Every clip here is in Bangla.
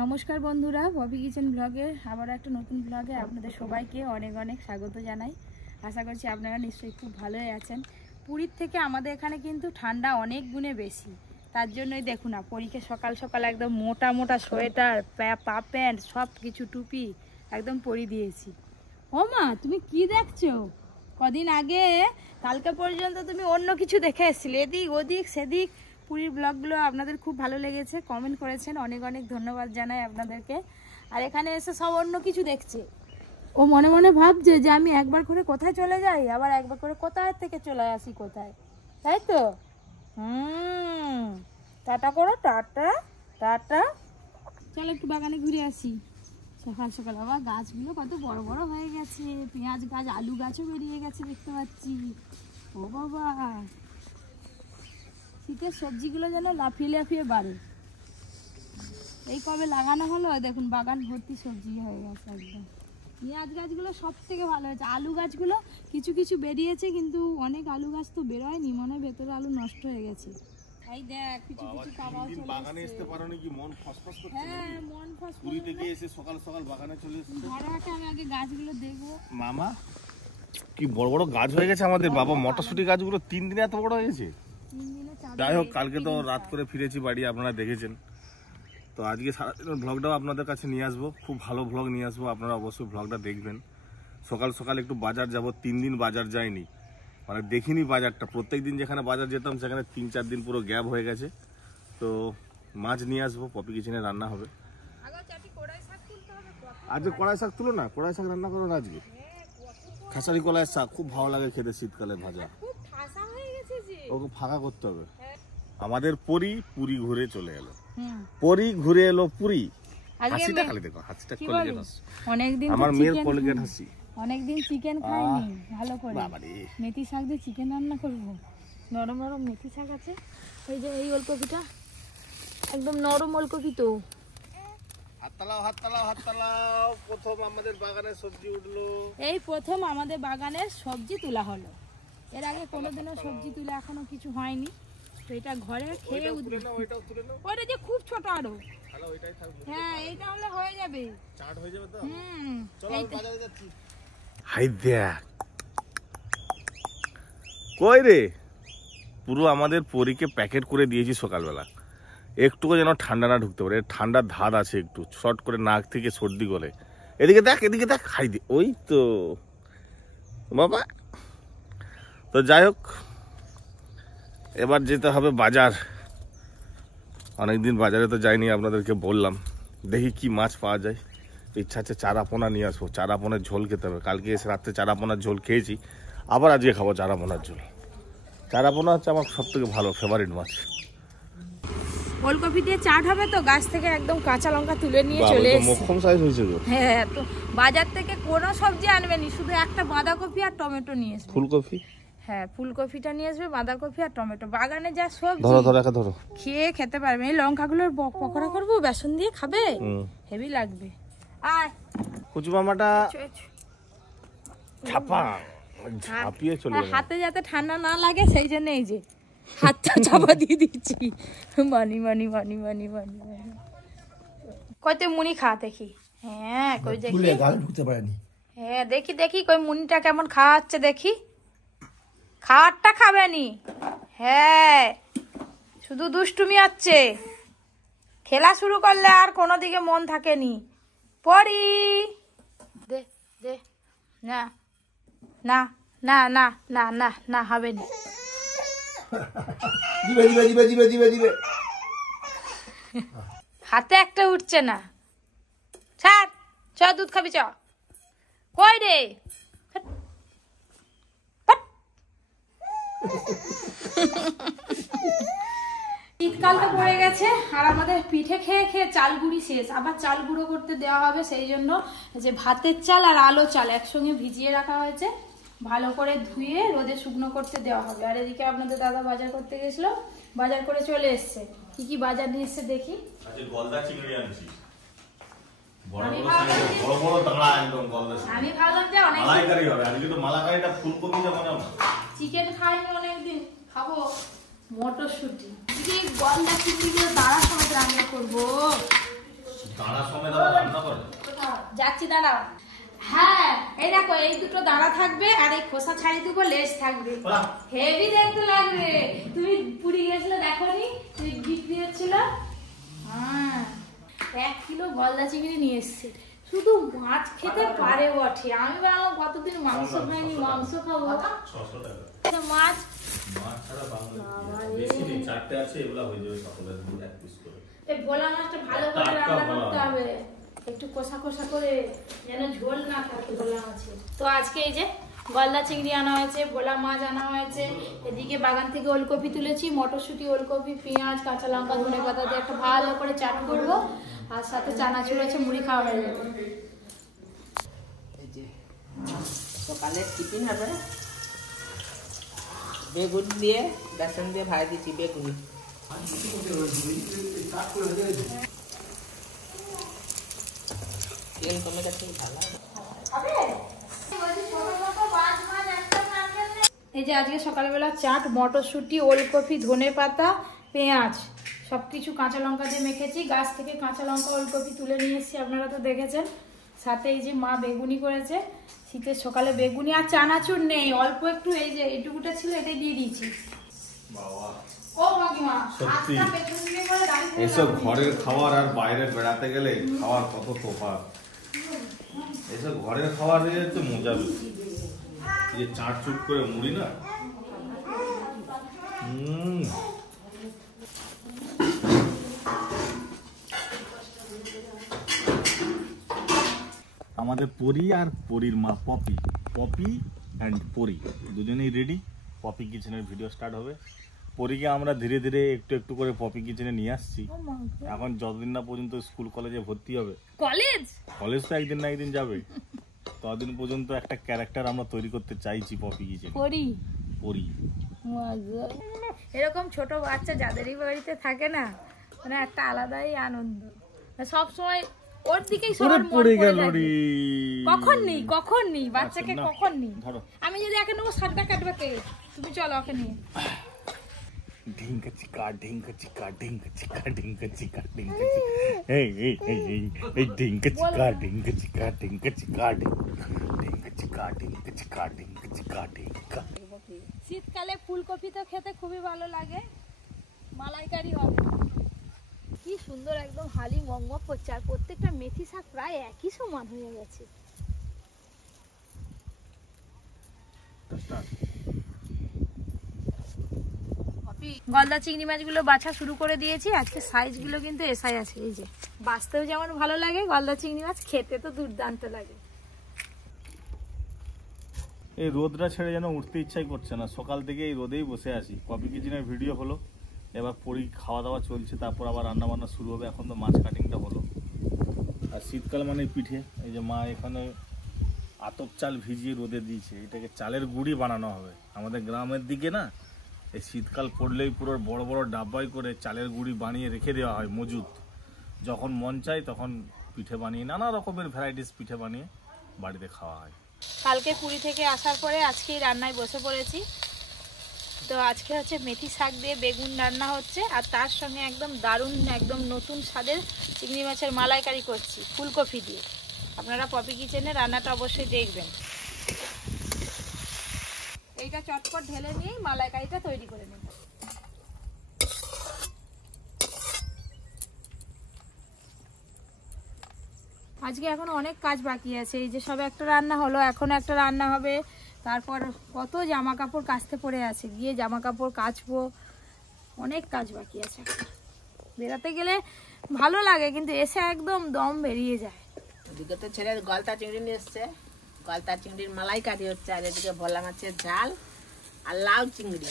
নমস্কার বন্ধুরা, ববি কিচেন ব্লগের আবার একটা নতুন ব্লগে আপনাদের সবাইকে অনেক অনেক স্বাগত জানাই। আশা করছি আপনারা নিশ্চয়ই খুব ভালোই আছেন। পুরীর থেকে আমাদের এখানে কিন্তু ঠান্ডা অনেক গুণে বেশি, তার জন্যই দেখুন না পরীকে সকাল সকাল একদম মোটা মোটা সোয়েটার, পা প্যান্ট সব কিছু টুপি একদম পরিয়ে দিয়েছি। ও মা, তুমি কি দেখছো? কদিন আগে কালকে পর্যন্ত তুমি অন্য কিছু দেখে এসেছিলে, এদিক ওদিক সেদিক। পুরীর ব্লগগুলো আপনাদের খুব ভালো লেগেছে, কমেন্ট করেছেন, অনেক অনেক ধন্যবাদ জানাই আপনাদেরকে। আর এখানে এসে সব অন্য কিছু দেখছে, ও মনে মনে ভাবছে যে আমি একবার করে কোথায় চলে যাই, আবার একবার করে কোথায় থেকে চলে আসি কোথায়, তাই তো? টাটা করো, টাটা টাটা। চলো একটু বাগানে ঘুরে আসি। সকাল সকাল আবার গাছগুলো কত বড় বড় হয়ে গেছে, পেঁয়াজ গাছ, আলু গাছও বেরিয়ে গেছে দেখতে পাচ্ছি। ও বাবা, শীতের সবজিগুলো যেন লাফিয়ে লাফিয়ে বাড়ে। এই কবে লাগানো হলো, দেখুন বাগান ভর্তি সবজি হয়ে গেছে একদম। পেঁয়াজ গাছগুলো সব থেকে ভালো হয়েছে। আলু গাছগুলো কিছু কিছু বেরিয়েছে, কিন্তু অনেক আলু গাছ তো বেরোয়নি, মনে হয় ভেতরে আলু নষ্ট হয়ে গেছে। এই দেখ কিছু কিছু পাওয়া চলে এসেছে। বাগানে আসতে পারো নাকি? মন ফসফস করছে। হ্যাঁ, মন ফসফস। পুরী থেকে এসে সকাল সকাল বাগানে চলে এসেছে। ঘরে আমি আগে গাছগুলো দেখবো। মামা কি বড় বড় গাছ হয়ে গেছে আমাদের। বাবা মটরশুঁটি গাছগুলো 3 দিনে এত বড় হয়ে গেছে। যাই হোক, কালকে তো রাত করে ফিরেছি বাড়ি, আপনারা দেখেছেন। তো আজকে সারাদিনের ব্লগটাও আপনাদের কাছে নিয়ে আসবো, খুব ভালো ব্লগ নিয়ে আসবো, আপনারা অবশ্যই ব্লগটা দেখবেন। সকাল সকাল একটু বাজার যাব, 3 দিন বাজার যায়নি, মানে দেখিনি বাজারটা। প্রত্যেক দিন যেখানে বাজার যেতাম সেখানে 3-4 দিন পুরো গ্যাপ হয়ে গেছে। তো মাছ নিয়ে আসবো, পপি কিচেনে রান্না হবে। আজকে কড়াই শাক তুলো না, কড়াই শাক রান্না করো না আজকে। খাসারি কলাই শাক খুব ভালো লাগে খেতে, শীতকালে ভাজা। ওকে ফাঁকা করতে হবে। আমাদের পুরী ঘুরে চলে এলো, পুরী ঘুরে এলো পুরী। হাসিটা খালি দেখো, হাসিটা কলিগেট হাসি। অনেকদিন আমার মেয়ের কলিগেট হাসি। অনেকদিন চিকেন খাইনি, ভালো করে মেথি শাক দিয়ে চিকেন রান্না করবো। নরম নরম মেথি শাক আছে, এই যে এই ওলকপিটা একদম নরম ওলকপি। তো হাত তালাও, হাত তালাও, হাত তালাও। প্রথম আমাদের বাগানে সবজি উঠলো। এই প্রথম আমাদের বাগানের সবজি তোলা হলো। এর আগে কোনোদিনও সবজি তুলে এখনো কিছু হয়নি। তো এটা ঘরে খেয়ে ওইটা যে খুব ছোট আরো। হ্যাঁ, এইটা হলে হয়ে যাবে, চাট হয়ে যাবে তো। চলো বাজারে যাচ্ছি। হাই দেখ কই রে, পুরো আমাদের পরীকে প্যাকেট করে দিয়েছি সকালবেলা, একটুকু যেন ঠান্ডা না ঢুকতে পারে। ঠান্ডার ধার আছে একটু, শর্ট করে নাক থেকে সর্দি করে। এদিকে দেখ, এদিকে দেখ, হাই দে। ওই তো বাবা। তো যাই হোক, এবার যেতে হবে বাজার। অনেকদিন বাজারে তো যাইনি, আপনাদেরকে বললাম। দেখি কি মাছ পাওয়া যায়। ইচ্ছা আছে চারাপোনা নিয়ে আসবো, চারাপোনার ঝোল খেতে হবে। কালকে এসে রাত্রে চারাপোনার ঝোল খেয়েছি, আবার আজকে খাবো চারাপোনার ঝোল। চারাপোনা হচ্ছে আমার সব থেকে ভালো ফেভারিট মাছ। ওলকপি দিয়ে চাট হবে তো, গাছ থেকে একদম কাঁচা লঙ্কা তুলে নিয়ে চলে এসেছি। মক্ষম সাইজ হয়েছে তো। হ্যাঁ, তো বাজার থেকে কোনো সবজি আনবেনি, শুধু একটা বাঁধাকপি আর টমেটো নিয়ে আসবে। ফুলকপি? হ্যাঁ, ফুলকপিটা নিয়ে আসবে, বাঁধাকপি আর টমেটো। বাগানে যা সবজি, ধরো ধরো একা ধরো, খেয়ে খেতে পারবে। এই লঙ্কাগুলোর পকোড়া করবো, বেসন দিয়ে খাবে, হেভি লাগবে। আয় কুচু মামাটা ছাপা ঝাঁপিয়ে চলে গেল। হাতে যাতে ঠান্ডা না লাগে সেই জন্য এই যে হাতটা চাপা দিয়ে দিচ্ছি। মানি মানি মানি মানি মানি মানি। কই তুই মুনি খা দেখি। হ্যাঁ, কই দেখি, গালে ঢুকতে পারেনি। হ্যাঁ, দেখি দেখি কই মুনিটা কেমন খাওয়াচ্ছে দেখি। খাওয়ারটা খাবে নি? হ্যাঁ, শুধু দুষ্টুমি হচ্ছে। খেলা শুরু করলে আর কোনো দিকে মন থাকেনি। পড়ি দে দে। না না না না না না না, হবে না। হাতে একটা উঠছে না। ছাড়, চ দুধ খাবি, চ। কই রে? শীতকালটা পড়ে গেছে আর আমাদের পিঠে খেয়ে খেয়ে চাল গুঁড়ি শেষ। আবার চাল গুঁড়ো করতে দেওয়া হবে, সেই জন্য যে ভাতের চাল আর আলো চাল একসঙ্গে ভিজিয়ে রাখা হয়েছে, ভালো করে ধুয়ে রোদে শুকনো করতে দেওয়া হবে। আর এদিকে আপনাদের দাদা বাজার করতে গেছিল, বাজার করে চলে এসছে। কি কি বাজার নিয়ে এসছে দেখি। আমি ভাবলাম যে অনেক চিকেন খাইনি অনেকদিন, খাবো মটরশুঁটি। গলদা চিংড়িগুলো দাঁড়ার সময় রান্না করবো। দাঁড়া সময় দাঁড়া রান্না করে যাচ্ছি, দাঁড়াও। হ্যাঁ, এই দেখো, এই দুটো দাঁড়া থাকবে আর এই খোসা ছাড়ি দেবো, লেজ থাকবে। হেভি দেখতে লাগবে। তুমি পুরী গেছিলে, দেখোনি বিক্রি হচ্ছিল? হ্যাঁ, 1 কিলো গলদা চিংড়ি নিয়ে এসছে। শুধু মাছ খেতে পারে বটে। আমি ভাবলাম কতদিন মাংস খাইনি, মাংস খাবো। 600 টাকা মাছ ছাড়া বেশি নেই, 4টে আছে, এগুলা হয়ে যাবে সকলের এক পিস করে। এই ভোলা মাছটা ভালো করে রান্না করতে হবে, একটু কষা কষা করে, যেন ঝোল না থাকে ভোলা মাছে। তো আজকে এই যে গলদা চিংড়ি আনা হয়েছে, ভোলা মাছ আনা হয়েছে, এদিকে বাগান থেকে ওলকপি তুলেছি, মটরশুঁটি, ওলকপি, পেঁয়াজ, কাঁচা লঙ্কা, ধনে পাতা দিয়ে একটা ভালো করে চাট করবো, আর সাথে চানাচুর আছে, মুড়ি খাওয়া হয়ে যাবে। এই যে সকালে টিফিন হবে, বেগুন দিয়ে বেসন দিয়ে ভাজা দিচ্ছি বেগুনি। তেল কমে গেছে, ভালো এই যে আজকে সকালবেলা চাট, মটরশুঁটি, ওলকপি, ধনে পাতা, পেঁয়াজ সবকিছু কাঁচা লঙ্কা দিয়ে মেখেছি। গাছ থেকে কাঁচা লঙ্কা, ওলকপি তুলে নিয়ে এসেছি, আপনারা তো দেখেছেন। সাথে এই যে মা বেগুনি করেছে, শীতের সকালে বেগুনি, আর চানাচুর নেই, অল্প একটু, এই যে এইটুকুটা ছিল, এটাই দিয়ে দিয়েছি। সত্যি এসব ঘরের খাবার আর বাইরে বেড়াতে গেলে খাওয়ার কত তফাৎ। এসব ঘরের খাবারের তো মজা বেশি। এই যে চাট চুট করে মুড়ি না, আমাদের পরি আর পরির মা পপি, পপি অ্যান্ড পরি দুজনেই রেডি। পপি কিচেনের ভিডিও স্টার্ট হবে। পরীকে আমরা ধীরে ধীরে একটু একটু করে পপি কিচেনে নিয়ে আসছি। এখন যতদিন না পর্যন্ত স্কুল কলেজে ভর্তি হবে, কলেজ তো একদিন না একদিন যাবে, ততদিন পর্যন্ত একটা ক্যারেক্টার আমরা তৈরি করতে চাইছি পপি কিচেনে। পরি এরকম ছোট বাচ্চা যাদেরই বাড়িতে থাকে না, মানে একটা আলাদাই আনন্দ। সব সময় ওর দিকেই সবার মন পড়ে থাকে। কখন নেই বাচ্চাকে, কখন নেই। আমি যদি একে নেবো, শার্টটা কাটবে কে? তুমি চলো ওকে নিয়ে। ঢিঙ্কা চিকা ঢিঙ্কা চিকা ঢিঙ্কা চিকা ঢিঙ্কা চিকা ঢিঙ্কা চিকা, এই এই এই এই এই ঢিঙ্কা চিকা ঢিঙ্কা চিকা ঢিঙ্কা চিকা ঢিঙ্কা চিকা ঢিঙ্কা চিকা ঢিঙ্কা চিকা ঢিঙ্কা। শীতকালে ফুলকপি তো খেতে খুবই ভালো লাগে, মালাইকারি হবে। কি সুন্দর একদম হালি মগমগ করছে, আর প্রত্যেকটা মেথি শাক প্রায় একই সমান হয়ে গেছে। গলদা চিংড়ি মাছগুলো বাছা শুরু করে দিয়েছি। আজকে সাইজগুলো কিন্তু এসাই আছে, এই যে বাঁচতেও যেমন ভালো লাগে, গলদা চিংড়ি মাছ খেতে তো দুর্দান্ত লাগে। এই রোদটা ছেড়ে যেন উঠতে ইচ্ছাই করছে না, সকাল থেকে এই রোদেই বসে আছি। পপি কিচেনের ভিডিও হলো, এবার পরি খাওয়া দাওয়া চলছে, তারপর আবার রান্না বান্না শুরু হবে। এখন তো মাছ কাটিংটা হলো, আর শীতকাল মানে পিঠে। এই যে মা এখানে আতপ চাল ভিজিয়ে রোদে দিয়েছে, এটাকে চালের গুঁড়ি বানানো হবে। আমাদের গ্রামের দিকে না, এই শীতকাল পড়লেই পুরো বড় বড় ডাব্বাই করে চালের গুঁড়ি বানিয়ে রেখে দেওয়া হয় মজুত। যখন মন চায় তখন পিঠে বানিয়ে, নানা রকমের ভ্যারাইটিস পিঠে বানিয়ে বাড়িতে খাওয়া হয়। কালকে পুরী থেকে আসার পরে আজকেই রান্নায় বসে পড়েছি। তো আজকে হচ্ছে মেথি শাক দিয়ে বেগুন রান্না হচ্ছে, আর তার সঙ্গে একদম দারুণ, একদম নতুন স্বাদের চিংড়ি মাছের মালাইকারি করছি ফুলকপি দিয়ে। আপনারা পপি কিচেনে রান্নাটা অবশ্যই দেখবেন। এইটা চটপট ঢেলে নিয়েই মালাইকারিটা তৈরি করে নেব। আজকে এখন অনেক কাজ বাকি আছে। এই যে সবে একটা রান্না হলো, এখন একটা রান্না হবে, তারপর কত জামা কাপড় কাচতে পড়ে আছে, গিয়ে জামা কাপড় কাচবো, অনেক কাজ বাকি আছে। বেড়াতে গেলে ভালো লাগে, কিন্তু এসে একদম দম বেরিয়ে যায়। এদিকে তো ছেলে গলদা চিংড়ি নিয়ে এসছে, গলদা চিংড়ির মালাইকারি হচ্ছে, আর এদিকে ভোলা মাছের ঝাল আর লাউ চিংড়ি,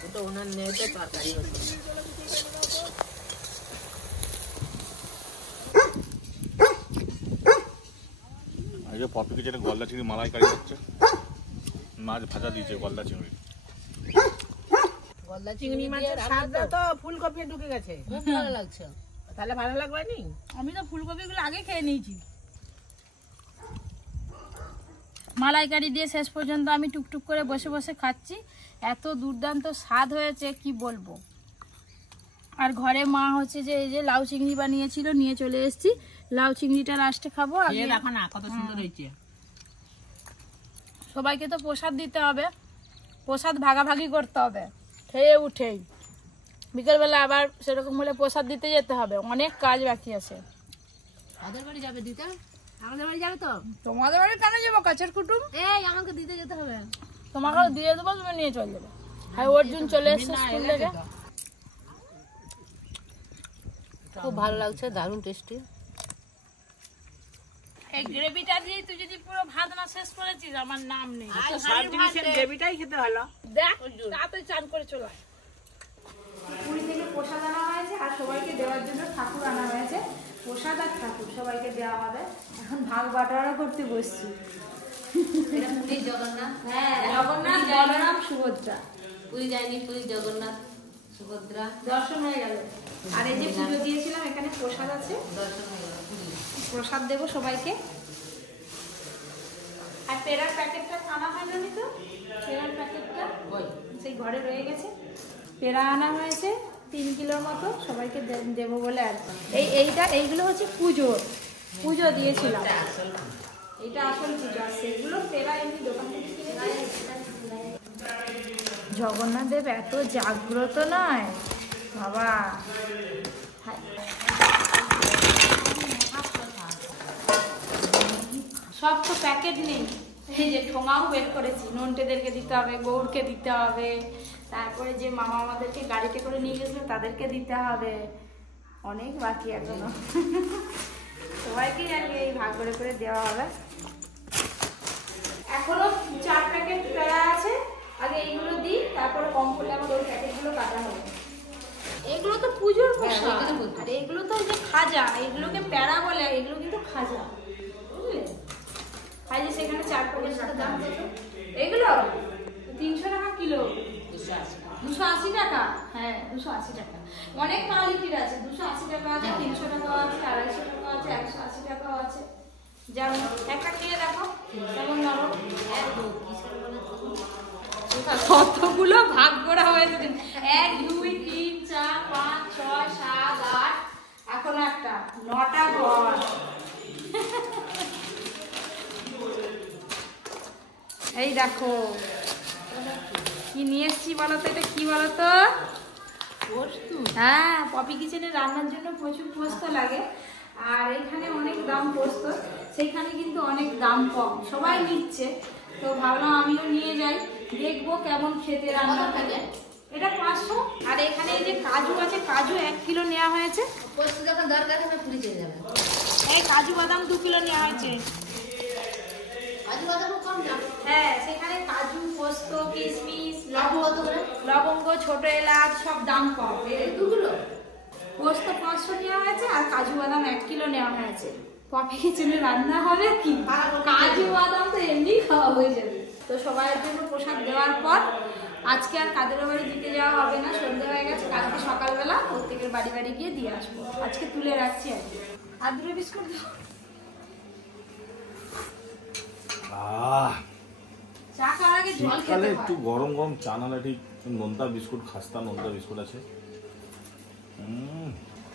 দুটো উনার নেড়ে তরকারি হচ্ছে। আজকে পপি কিচেনে গলদা চিংড়ি মালাইকারি হচ্ছে, মাছ ভাজা দিয়েছে গলদা চিংড়ি। গলদা চিংড়ি মাছের স্বাদটা তো ফুলকপি ঢুকে গেছে, খুব ভালো লাগছে। তাহলে ভালো লাগবে নি? আমি তো ফুলকপিগুলো আগে খেয়ে নিয়েছি। মালাইকারি দিয়ে শেষ পর্যন্ত আমি টুকটুক করে বসে বসে খাচ্ছি, এত দুর্দান্ত স্বাদ হয়েছে কি বলবো। আর ঘরে মা হচ্ছে যে এই যে লাউ চিংড়ি বানিয়েছিল, নিয়ে চলে এসেছি। লাউ চিংড়িটা লাস্টে খাবো। দেখো না কত সুন্দর হয়েছে। সবাইকে তো প্রসাদ দিতে হবে, প্রসাদ ভাগাভাগি করতে হবে খেয়ে উঠেই। বিকেলবেলা আবার সেরকম হলে প্রসাদ দিতে যেতে হবে, অনেক কাজ বাকি আছে। ওদের বাড়ি যাবে দিতে? আমাদের বাড়ি যাবে তো? তোমাদের বাড়ি কেন যাবো, কাছের কুটুম। এই আমাকে দিতে যেতে হবে। তোমাকে দিয়ে দেবো, তুমি নিয়ে চলে যাবে। আর অর্জুন চলে এসছে স্কুল থেকে। খুব ভালো লাগছে, দারুণ টেস্টি। এই গ্রেভিটা দিয়ে তুই যদি পুরো ভাত না শেষ করেছিস আমার নাম নেই। সব জিনিসের গ্রেভিটাই খেতে ভালো। দেখ তাতে চান করে চলে আয়। পুরী থেকে প্রসাদ আনা হয়েছে আর সবাইকে দেওয়ার জন্য ঠাকুর আনা হয়েছে। প্রসাদ আর ঠাকুর সবাইকে দেওয়া হবে। এখন ভাগ বাটোয়ারা করতে বসছি। এটা পুরী জগন্নাথ। হ্যাঁ, জগন্নাথ, বলরাম, সুভদ্রা। পুরী যায়নি, পুরী জগন্নাথ সুভদ্রা দর্শন হয়ে গেল। আর এই যে পুজো দিয়েছিলাম, এখানে প্রসাদ আছে, দর্শন হয়ে গেল। প্রসাদ দেবো সবাইকে। আর পেরার প্যাকেটটা আনা হয়নি তো, পেরার প্যাকেটটা সেই ঘরে রয়ে গেছে। পেরা আনা হয়েছে 3 কিলোর মতো, সবাইকে দেবো বলে। আর এইগুলো হচ্ছে পুজো দিয়েছিলাম, এটা আসল পুজো। আর সেগুলো পেরা এমনি দোকান থেকে কিনেছি। জগন্নাথ দেব এত জাগ্রত নয় বাবা। সব তো প্যাকেট নেই, এই যে ঠোঙাও বের করেছি। নন্টেদেরকে দিতে হবে, গৌরকে দিতে হবে, তারপরে যে মামা আমাদেরকে গাড়িতে করে নিয়ে গেছিল তাদেরকে দিতে হবে। অনেক বাকি এখনো। সবাইকে আর এই ভাগ করে করে দেওয়া হবে। এখনো 4 প্যাকেট পেড়া আছে, আগে এইগুলো দিই, তারপরে কম করলে আবার ওই প্যাকেটগুলো কাটা হবে। এগুলো তো পুজোর প্রসাদ, আর এগুলো তো যে খাজা, এগুলোকে প্যাড়া বলে, এগুলো কিন্তু খাজা, বুঝলে? খাজা সেখানে 4 প্যাকেট সাথে দাম কত? এগুলো 300 টাকা কিলো। 280 টাকা। হ্যাঁ, 280 টাকা। অনেক কোয়ালিটির আছে, 280 টাকা আছে, 300 টাকা আছে, 250 টাকা আছে, 180 টাকাও আছে। যেমন একটা খেয়ে দেখো কেমন নরম। কতগুলো ভাগ করা হয়েছে, 1 2 3 4 5 6 7 8, এখন একটা 9টা ঘর। এই দেখো কি নিয়ে এসছি বলতো, এটা কি বলতো? হ্যাঁ, পপি কিচেনে রান্নার জন্য প্রচুর পোস্ত লাগে। আর এখানে অনেক দাম পোস্ত, সেইখানে কিন্তু অনেক দাম কম, সবাই নিচ্ছে। তো ভাবলাম আমিও নিয়ে যাই, দেখবো কেমন খেতে রান্না থাকে। এটা 500। আর এখানে এই যে কাজু আছে, কাজু 1 কিলো নেওয়া হয়েছে। পোস্ত যখন দরকার হবে পুরী চলে যাবে। এই কাজু বাদাম 2 কিলো নেওয়া হয়েছে। কাজু বাদাম কম দাম। হ্যাঁ, সেখানে কাজু, পোস্ত, কিশমিশ, লবঙ্গ, ছোট এলাচ সব দাম কম। এই 2 কিলো পোস্ত 500 নেওয়া হয়েছে, আর কাজু বাদাম 1 কিলো নেওয়া হয়েছে। পপি কিচেনে রান্না হবে কি, কাজু বাদাম তো এমনি খাওয়া হয়ে যাবে। তো সবাইয়ের জন্য প্রসাদ দেওয়ার পর আজকে আর কাদের বাড়ি দিতে যাওয়া হবে না, সন্ধ্যে হয়ে গেছে। কালকে সকালবেলা প্রত্যেকের বাড়ি বাড়ি গিয়ে দিয়ে আসবো। আজকে তুলে রাখছি আর কি। আর 2 বিস্কুট দাও। চা খাওয়ার আগে জল খেতে হয়। একটু গরম গরম চা নালে ঠিক নোনতা বিস্কুট, খাস্তা নোনতা বিস্কুট আছে।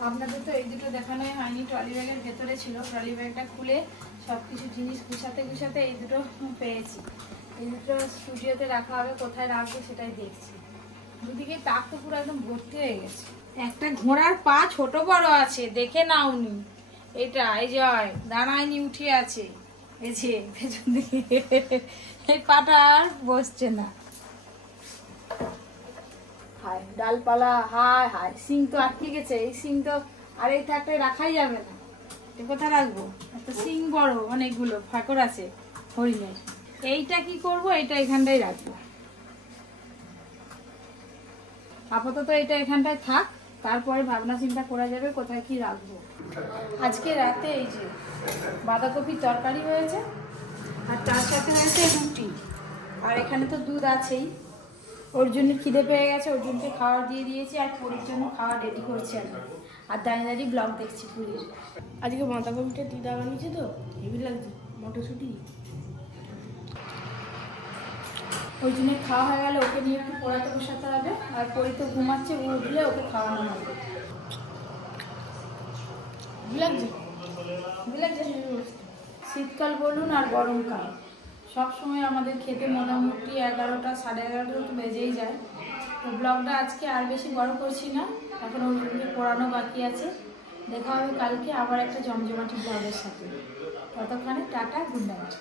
আপনাদের তো এই দুটো দেখানোই হয়নি, ট্রলি ব্যাগের ভেতরে ছিল। ট্রলি ব্যাগটা খুলে সবকিছু জিনিস গুছাতে গুছাতে এই দুটো পেয়েছি। এই দুটো স্টুডিওতে রাখা হবে, কোথায় রাখবো সেটাই দেখছি। দুদিকে তাক তো পুরো একদম ভর্তি হয়ে গেছে। একটা ঘোড়ার পা ছোট বড় আছে, দেখে নাওনি। এটা এই যে দাঁড়ায়নি, উঠে আছে, এই যে পেছন দিকে এই পাটা আর বসছে না। হায় ডালপালা, হায় হায়, সিং তো আটকে গেছে। এই সিং তো আর এই থাকতে রাখাই যাবে না। কোথায় রাখবো? একটা সিং বড়, অনেকগুলো ফাঁকর আছে হরিণের। এইটা কি করব, এইটা এখানটাই রাখবো আপাতত। এটা এখানটায় থাক, তারপরে ভাবনা চিন্তা করা যাবে কোথায় কি রাখবো। আজকে রাতে এই যে বাঁধাকপির তরকারি হয়েছে, আর তার সাথে হয়েছে রুটি। আর এখানে তো দুধ আছেই। অর্জুনের খিদে পেয়ে গেছে, অর্জুনকে খাওয়া দিয়ে দিয়েছি, আর পুরীর জন্য খাওয়া রেডি করছি আমি। আর দাঁড়িয়ে দাঁড়িয়ে ব্লগ দেখছি পুরীর। আজকে বাঁধাকপিটা দিদা বানিয়েছে তো হেভি লাগছে, মটরশুঁটি। অর্জুনের খাওয়া হয়ে গেলে ওকে নিয়ে একটু পড়াতে বসাতে হবে। আর পড়ি তো ঘুমাচ্ছে, ও উঠলে ওকে খাওয়ানো হবে। শীতকাল বলুন আর গরমকাল সব সময় আমাদের খেতে মোটামুটি 11টা 11:30 তো বেজেই যায়। তো ব্লগটা আজকে আর বেশি বড় করছি না, এখন ওষুধকে পড়ানো বাকি আছে। দেখা হবে কালকে আবার একটা জমজমাটি ব্লগের সাথে। ততক্ষণে টাটা, গুড নাইট।